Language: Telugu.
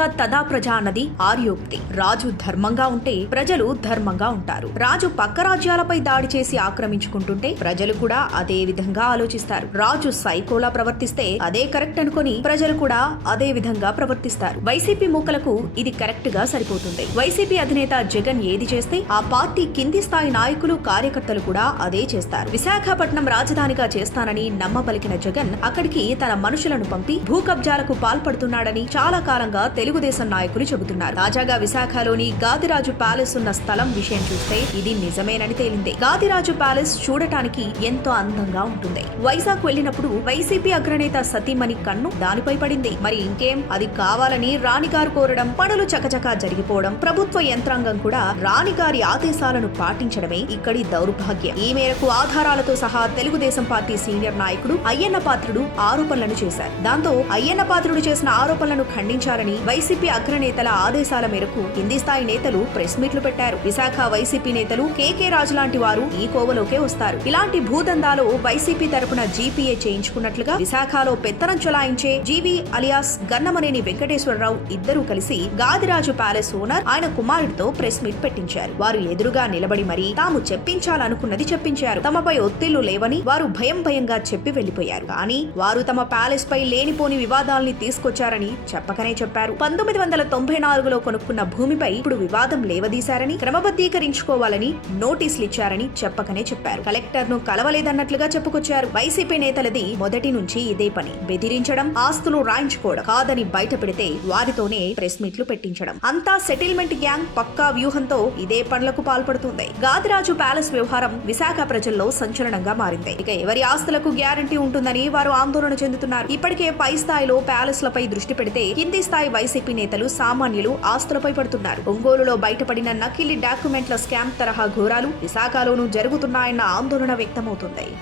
రాజా తదా ప్రజా అన్నది ఆర్యోక్తి. రాజు ధర్మంగా ఉంటే ప్రజలు ధర్మంగా ఉంటారు. రాజు పక్క రాజ్యాలపై దాడి చేసి ఆక్రమించుకుంటుంటే ప్రజలు కూడా అదే విధంగా ఆలోచిస్తారు. రాజు సైకోలా ప్రవర్తిస్తే అదే కరెక్ట్ అనుకుని ప్రజలు కూడా అదే విధంగా ప్రవర్తిస్తారు. వైసీపీ మూకలకు ఇది కరెక్ట్ గా సరిపోతుంది. వైసీపీ అధినేత జగన్ ఏది చేస్తే ఆ పార్టీ కింది స్థాయి నాయకులు కార్యకర్తలు కూడా అదే చేస్తారు. విశాఖపట్నం రాజధానిగా చేస్తానని నమ్మబలికిన జగన్ అక్కడికి తన మనుషులను పంపి భూ కబ్జాలకు పాల్పడుతున్నాడని చాలా కాలంగా తెలుగుదేశం నాయకులు చెబుతున్నారు. తాజాగా విశాఖలోని గాదిరాజు ప్యాలెస్ ఉన్న స్థలం విషయం చూస్తే ఇది నిజమేనని తేలింది. గాదిరాజు ప్యాలెస్ చూడటానికి ఎంతో అందంగా ఉంటుంది. వైజాగ్ వెళ్లినప్పుడు వైసీపీ అగ్రనేత సతీమణి కన్ను దానిపై పడింది. మరి ఇంకేం, అది కావాలని రాణిగారు కోరడం, పనులు చకచకా జరిగిపోవడం, ప్రభుత్వ యంత్రాంగం కూడా రాణిగారి ఆదేశాలను పాటించడమే ఇక్కడి దౌర్భాగ్యం. ఈ మేరకు ఆధారాలతో సహా తెలుగుదేశం పార్టీ సీనియర్ నాయకుడు అయ్యన్న పాత్రుడు ఆరోపణలు చేశారు. దాంతో అయ్యన్న పాత్రుడు చేసిన ఆరోపణలను ఖండించాలని వైసీపీ అగ్రనేతల ఆదేశాల మేరకు కింది స్థాయి నేతలు ప్రెస్ మీట్లు పెట్టారు. విశాఖ వైసీపీ నేతలు కేకే రాజు లాంటి వారు ఈ కోవలోకే వస్తారు. ఇలాంటి భూదందాలో వైసీపీ తరపున జీపీఏ చేయించుకున్నట్లుగా విశాఖలో పెత్తనం చలాయించే జీవి అలియాస్ గన్నమనేని వెంకటేశ్వరరావు ఇద్దరూ కలిసి గాదిరాజు ప్యాలెస్ ఓనర్ ఆయన కుమారుడితో ప్రెస్ మీట్ పెట్టించారు. వారు ఎదురుగా నిలబడి మరీ తాము చెప్పించాలనుకున్నది చెప్పించారు. తమపై ఒత్తిళ్లు లేవని వారు భయంగా చెప్పి వెళ్లిపోయారు. కానీ వారు తమ ప్యాలెస్ పై లేనిపోని వివాదాల్ని తీసుకొచ్చారని చెప్పకనే చెప్పారు. 1994లో కొనుక్కున్న భూమిపై ఇప్పుడు వివాదం లేవదీశారని, క్రమబద్ధీకరించుకోవాలని నోటీసులు ఇచ్చారని చెప్పకనే చెప్పారు. కలెక్టర్ ను కలవలేదన్నట్లుగా చెప్పుకొచ్చారు. వైసీపీ నేతలది మొదటి నుంచి ఇదే పని. బెదిరించడం, ఆస్తులు రాయించుకోవడం. కాదని బయట పెడితే వారితోనే ప్రెస్ మీట్లు పెట్టించడం. అంతా సెటిల్మెంట్ గ్యాంగ్ పక్కా వ్యూహంతో ఇదే పనులకు పాల్పడుతుంది. గాదిరాజు ప్యాలెస్ వ్యవహారం విశాఖ ప్రజల్లో సంచలనంగా మారింది. ఇక ఎవరి ఆస్తులకు గ్యారంటీ ఉంటుందని వారు ఆందోళన చెందుతున్నారు. ఇప్పటికే పై స్థాయిలో ప్యాలెస్లపై దృష్టి పెడితే కింది స్థాయి వైసీపీ నేతలు సామాన్యులు ఆస్తులపై పడుతున్నారు. ఒంగోలులో బయటపడిన నకిలీ డాక్యుమెంట్ల స్కామ్ తరహా ఘోరాలు విశాఖలోనూ జరుగుతున్నాయన్న ఆందోళన వ్యక్తమవుతుంది.